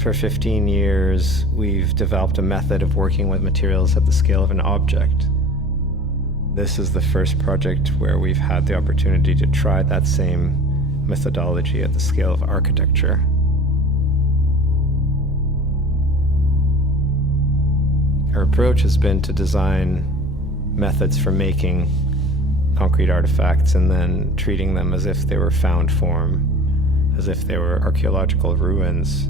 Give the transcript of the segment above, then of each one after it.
For 15 years, we've developed a method of working with materials at the scale of an object. This is the first project where we've had the opportunity to try that same methodology at the scale of architecture. Our approach has been to design methods for making concrete artifacts and then treating them as if they were found form, as if they were archaeological ruins.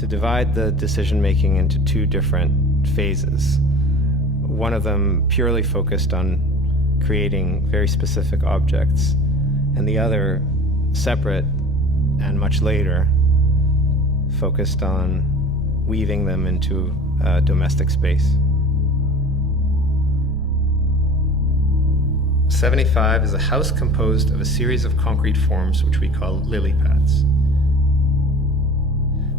To divide the decision-making into two different phases. One of them purely focused on creating very specific objects, and the other, separate and much later, focused on weaving them into a domestic space. 75 is a house composed of a series of concrete forms which we call lily pads.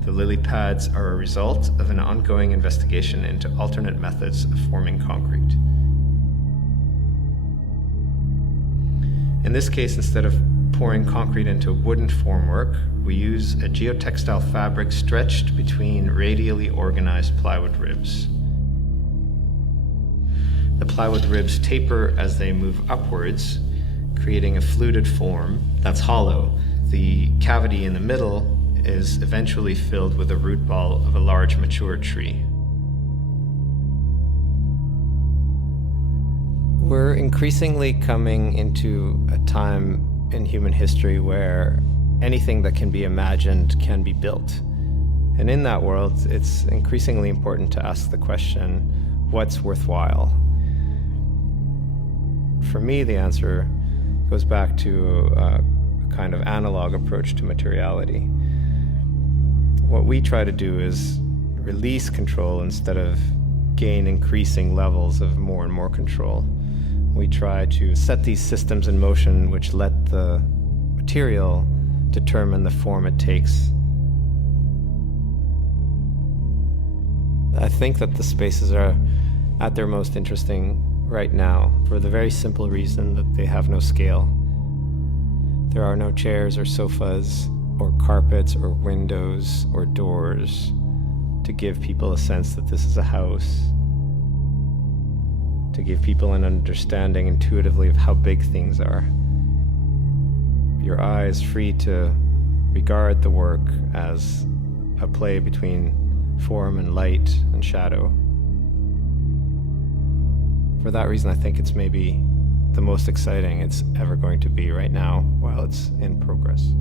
The lily pads are a result of an ongoing investigation into alternate methods of forming concrete. In this case, instead of pouring concrete into wooden formwork, we use a geotextile fabric stretched between radially organized plywood ribs. The plywood ribs taper as they move upwards, creating a fluted form that's hollow. The cavity in the middle is eventually filled with the root ball of a large mature tree. We're increasingly coming into a time in human history where anything that can be imagined can be built. And in that world, it's increasingly important to ask the question, what's worthwhile? For me, the answer goes back to a kind of analog approach to materiality. What we try to do is release control instead of gain increasing levels of more and more control. We try to set these systems in motion which let the material determine the form it takes. I think that the spaces are at their most interesting right now for the very simple reason that they have no scale. There are no chairs or sofas or carpets or windows or doors to give people a sense that this is a house, to give people an understanding intuitively of how big things are. Your eye is free to regard the work as a play between form and light and shadow. For that reason, I think it's maybe the most exciting it's ever going to be right now while it's in progress.